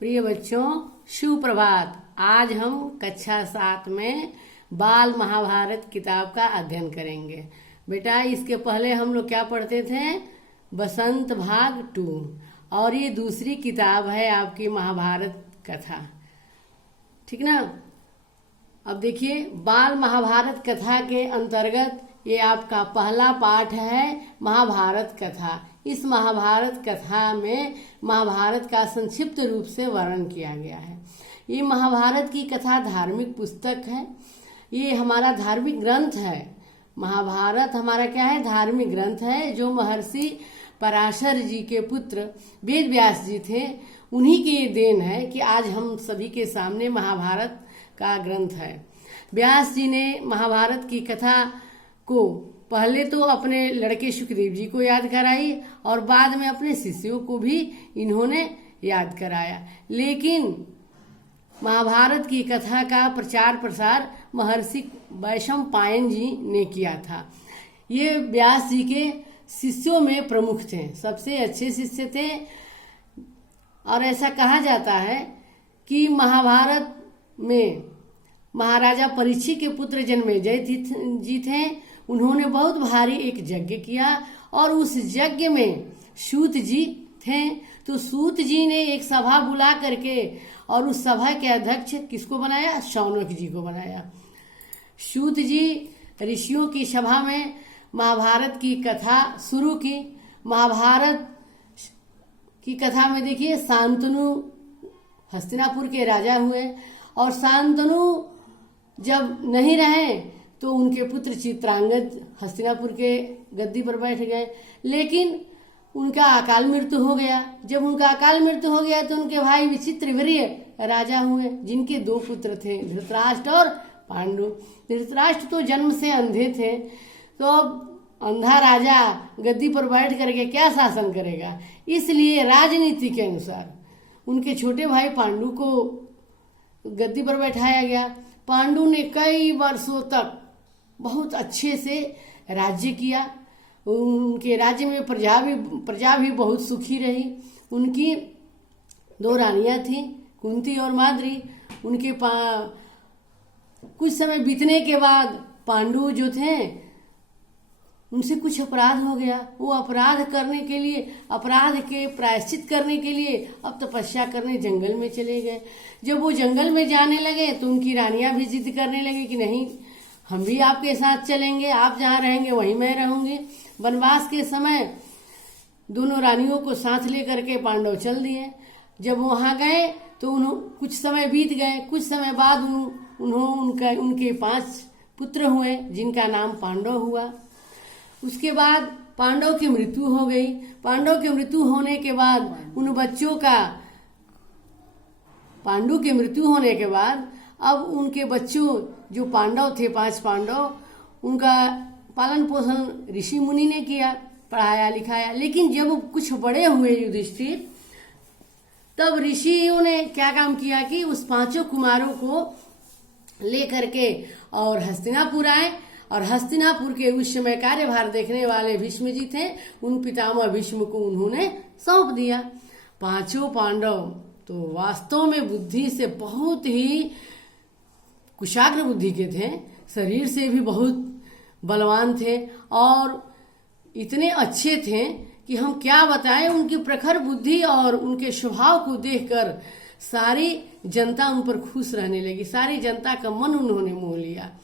प्रिय बच्चों, सुप्रभात। आज हम कक्षा 7 में बाल महाभारत किताब का अध्ययन करेंगे। बेटा, इसके पहले हम लोग क्या पढ़ते थे? बसंत भाग 2। और ये दूसरी किताब है आपकी महाभारत कथा, ठीक ना। अब देखिए, बाल महाभारत कथा के अंतर्गत ये आपका पहला पाठ है महाभारत कथा। इस महाभारत कथा में महाभारत का संक्षिप्त रूप से वर्णन किया गया है। ये महाभारत की कथा धार्मिक पुस्तक है, ये हमारा धार्मिक ग्रंथ है। महाभारत हमारा क्या है? धार्मिक ग्रंथ है, जो महर्षि पराशर जी के पुत्र वेद व्यास जी थे, उन्हीं की ये देन है कि आज हम सभी के सामने महाभारत का ग्रंथ है। व्यास जी ने महाभारत की कथा को पहले तो अपने लड़के सुखदेव जी को याद कराई और बाद में अपने शिष्यों को भी इन्होंने याद कराया। लेकिन महाभारत की कथा का प्रचार प्रसार महर्षि वैशंपायन जी ने किया था। ये व्यास जी के शिष्यों में प्रमुख थे, सबसे अच्छे शिष्य थे। और ऐसा कहा जाता है कि महाभारत में महाराजा परीक्षित के पुत्र जन्मेजय जी थे। उन्होंने बहुत भारी एक यज्ञ किया और उस यज्ञ में सूत जी थे। तो सूत जी ने एक सभा बुला करके और उस सभा के अध्यक्ष किसको बनाया? शौनक जी को बनाया। सूत जी ऋषियों की सभा में महाभारत की कथा शुरू की। महाभारत की कथा में देखिए, शांतनु हस्तिनापुर के राजा हुए और शांतनु जब नहीं रहे तो उनके पुत्र चित्रांगद हस्तिनापुर के गद्दी पर बैठ गए। लेकिन उनका अकाल मृत्यु हो गया। जब उनका अकाल मृत्यु हो गया तो उनके भाई विचित्रवीर्य राजा हुए, जिनके 2 पुत्र थे, धृतराष्ट्र और पांडु। धृतराष्ट्र तो जन्म से अंधे थे, तो अब अंधा राजा गद्दी पर बैठ करके क्या शासन करेगा? इसलिए राजनीति के अनुसार उनके छोटे भाई पांडु को गद्दी पर बैठाया गया। पांडु ने कई वर्षों तक बहुत अच्छे से राज्य किया। उनके राज्य में प्रजा भी बहुत सुखी रही। उनकी 2 रानियां थी, कुंती और माद्री। उनके कुछ समय बीतने के बाद पांडु जो थे, उनसे कुछ अपराध हो गया। वो अपराध के प्रायश्चित करने के लिए अब तपस्या करने जंगल में चले गए। जब वो जंगल में जाने लगे तो उनकी रानियां भी जिद करने लगी कि नहीं, हम भी आपके साथ चलेंगे, आप जहाँ रहेंगे वहीं मैं रहूंगी। वनवास के समय दोनों रानियों को साथ लेकर के पांडव चल दिए। जब वहां गए तो कुछ समय बीत गए। कुछ समय बाद उनके 5 पुत्र हुए, जिनका नाम पांडव हुआ। उसके बाद पांडव की मृत्यु हो गई। पांडव की मृत्यु होने के बाद उन बच्चों का पांडु की मृत्यु होने के बाद अब उनके बच्चों जो पांडव थे, 5 पांडव, उनका पालन पोषण ऋषि मुनि ने किया, पढ़ाया लिखाया। लेकिन जब कुछ बड़े हुए युधिष्ठिर, तब ऋषियों ने क्या काम किया कि उस 5 कुमारों को लेकर के और हस्तिनापुर आए। और हस्तिनापुर के उस समय कार्यभार देखने वाले भीष्म जी थे, उन पितामह भीष्म को उन्होंने सौंप दिया। 5 पांडव तो वास्तव में बुद्धि से बहुत ही कुशाग्र बुद्धि के थे, शरीर से भी बहुत बलवान थे और इतने अच्छे थे कि हम क्या बताएं। उनकी प्रखर बुद्धि और उनके स्वभाव को देखकर सारी जनता उन पर खुश रहने लगी। सारी जनता का मन उन्होंने मोह लिया।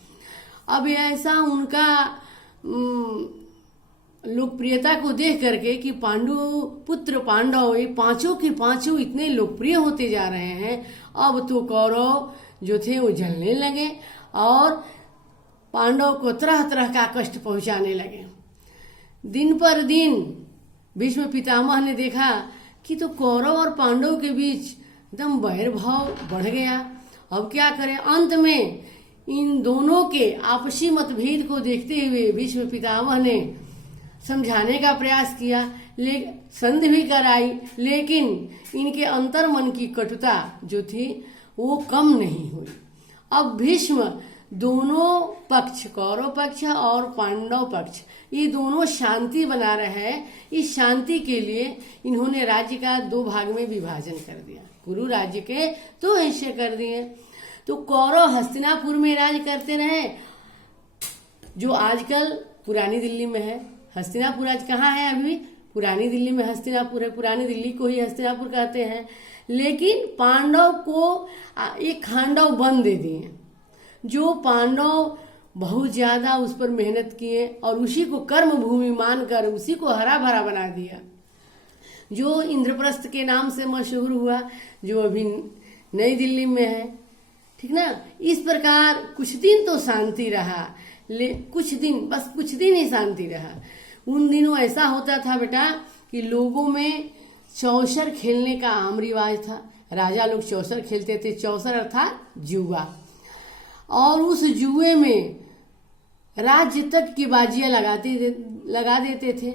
अब ऐसा उनका लोकप्रियता को देख करके कि पुत्र पांडव ये 5 के 5 इतने लोकप्रिय होते जा रहे हैं, अब तो कौरव जो थे वो जलने लगे और पांडव को तरह तरह का कष्ट पहुंचाने लगे। दिन पर दिन भीष्म पितामह ने देखा कि तो कौरव और पांडव के बीच एकदम बैर भाव बढ़ गया। अब क्या करें? अंत में इन दोनों के आपसी मतभेद को देखते हुए भीष्म पितामह ने समझाने का प्रयास किया, संधि भी कराई, लेकिन इनके अंतर मन की कटुता जो थी वो कम नहीं हुई। अब भीष्म दोनों पक्ष, कौरव पक्ष और पांडव पक्ष, ये दोनों शांति बना रहे। इस शांति के लिए इन्होंने राज्य का 2 भाग में विभाजन कर दिया। कुरु राज्य के 2 हिस्से कर दिए। तो कौरव हस्तिनापुर में राज करते रहे, जो आजकल पुरानी दिल्ली में है। हस्तिनापुर आज कहाँ है? अभी पुरानी दिल्ली में हस्तिनापुर है। पुरानी दिल्ली को ही हस्तिनापुर कहते हैं। लेकिन पांडव को एक खांडव वन दे दिए, जो पांडव बहुत ज्यादा उस पर मेहनत किए और उसी को कर्म भूमि मानकर उसी को हरा भरा बना दिया, जो इंद्रप्रस्थ के नाम से मशहूर हुआ, जो अभी नई दिल्ली में है। ठीक ना? इस प्रकार कुछ दिन तो शांति रहा, कुछ दिन, बस कुछ दिन ही शांति रहा। उन दिनों ऐसा होता था बेटा कि लोगों में चौसर खेलने का आम रिवाज था। राजा लोग चौसर खेलते थे। चौसर अर्थात जुआ, और उस जुए में राज्य तक की बाजियां लगा देते थे।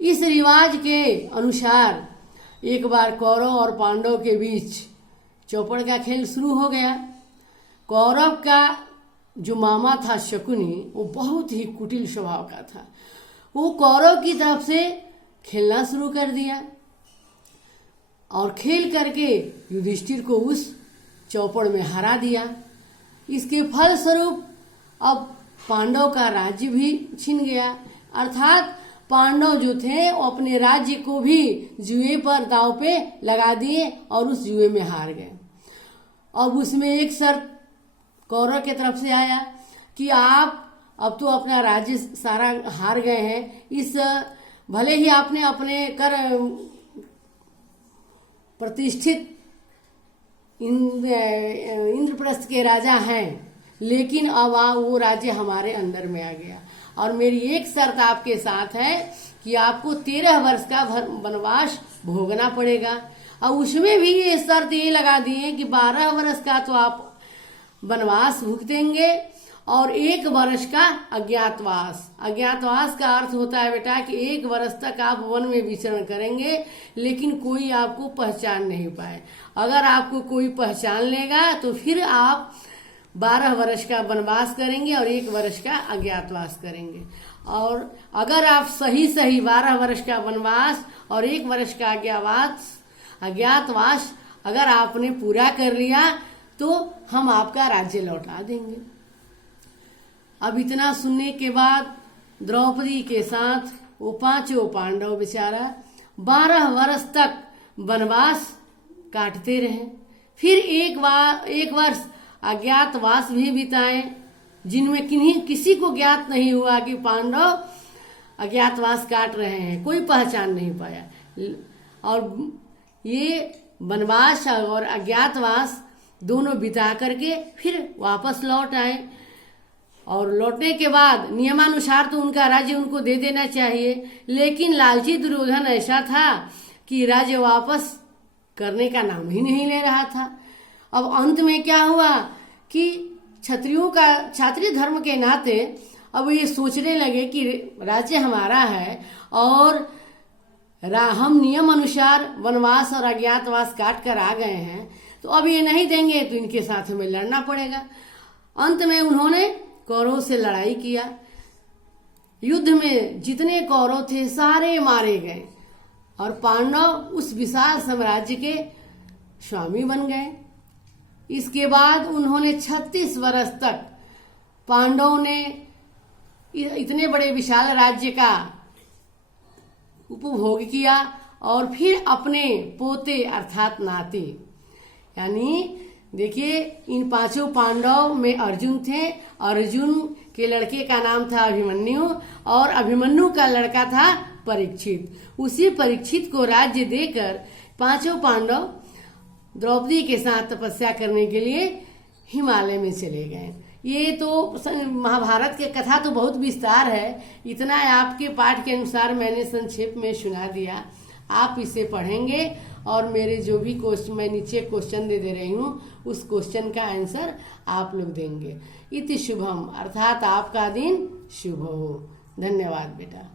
इस रिवाज के अनुसार एक बार कौरव और पांडव के बीच चौपड़ का खेल शुरू हो गया। कौरव का जो मामा था शकुनी, वो बहुत ही कुटिल स्वभाव का था। वो कौरव की तरफ से खेलना शुरू कर दिया और खेल करके युधिष्ठिर को उस चौपड़ में हरा दिया। इसके फलस्वरूप अब पांडव का राज्य भी छिन गया। अर्थात पांडव जो थे वो अपने राज्य को भी जुए पर दांव पे लगा दिए और उस जुए में हार गए। अब उसमें एक शर्त कौरव की तरफ से आया कि आप अब तो अपना राज्य सारा हार गए हैं, इस भले ही आपने अपने कर प्रतिष्ठित इंद्रप्रस्थ के राजा हैं, लेकिन अब वो राज्य हमारे अंदर में आ गया और मेरी एक शर्त आपके साथ है कि आपको 13 वर्ष का वनवास भोगना पड़ेगा। और उसमें भी ये शर्त ये लगा दिए कि 12 वर्ष का तो आप वनवास भुगतेंगे और 1 वर्ष का अज्ञातवास। अज्ञातवास का अर्थ होता है बेटा कि 1 वर्ष तक आप वन में विचरण करेंगे, लेकिन कोई आपको पहचान नहीं पाए। अगर आपको कोई पहचान लेगा तो फिर आप 12 वर्ष का वनवास करेंगे और 1 वर्ष का अज्ञातवास करेंगे। और अगर आप सही 12 वर्ष का वनवास और 1 वर्ष का अज्ञातवास अगर आपने पूरा कर लिया तो हम आपका राज्य लौटा देंगे। अब इतना सुनने के बाद द्रौपदी के साथ वो 5 पांडव बेचारा 12 वर्ष तक वनवास काटते रहे। फिर एक वर्ष अज्ञातवास भी बिताए, जिनमें किसी को ज्ञात नहीं हुआ कि पांडव अज्ञातवास काट रहे हैं, कोई पहचान नहीं पाया। और ये वनवास और अज्ञातवास दोनों बिता करके फिर वापस लौट आए। और लौटने के बाद नियमानुसार तो उनका राज्य उनको दे देना चाहिए, लेकिन लालची दुर्योधन ऐसा था कि राज्य वापस करने का नाम ही नहीं ले रहा था। अब अंत में क्या हुआ कि क्षत्रिय धर्म के नाते अब ये सोचने लगे कि राज्य हमारा है और हम नियम अनुसार वनवास और अज्ञातवास काट कर आ गए हैं, तो अब ये नहीं देंगे तो इनके साथ हमें लड़ना पड़ेगा। अंत में उन्होंने कौरव से लड़ाई किया। युद्ध में जितने कौरव थे सारे मारे गए और पांडव उस विशाल साम्राज्य के स्वामी बन गए। इसके बाद उन्होंने 36 वर्ष तक पांडवों ने इतने बड़े विशाल राज्य का उपभोग किया और फिर अपने पोते अर्थात नाती, यानी देखिए इन 5 पांडव में अर्जुन थे। अर्जुन के लड़के का नाम था अभिमन्यु और अभिमन्यु का लड़का था परीक्षित। उसी परीक्षित को राज्य देकर 5 पांडव द्रौपदी के साथ तपस्या करने के लिए हिमालय में चले गए। ये तो महाभारत की कथा तो बहुत विस्तार है, इतना आपके पाठ के अनुसार मैंने संक्षेप में सुना दिया। आप इसे पढ़ेंगे और मेरे जो भी क्वेश्चन मैं नीचे क्वेश्चन दे रही हूँ उस क्वेश्चन का आंसर आप लोग देंगे। इति शुभम अर्थात आपका दिन शुभ हो। धन्यवाद बेटा।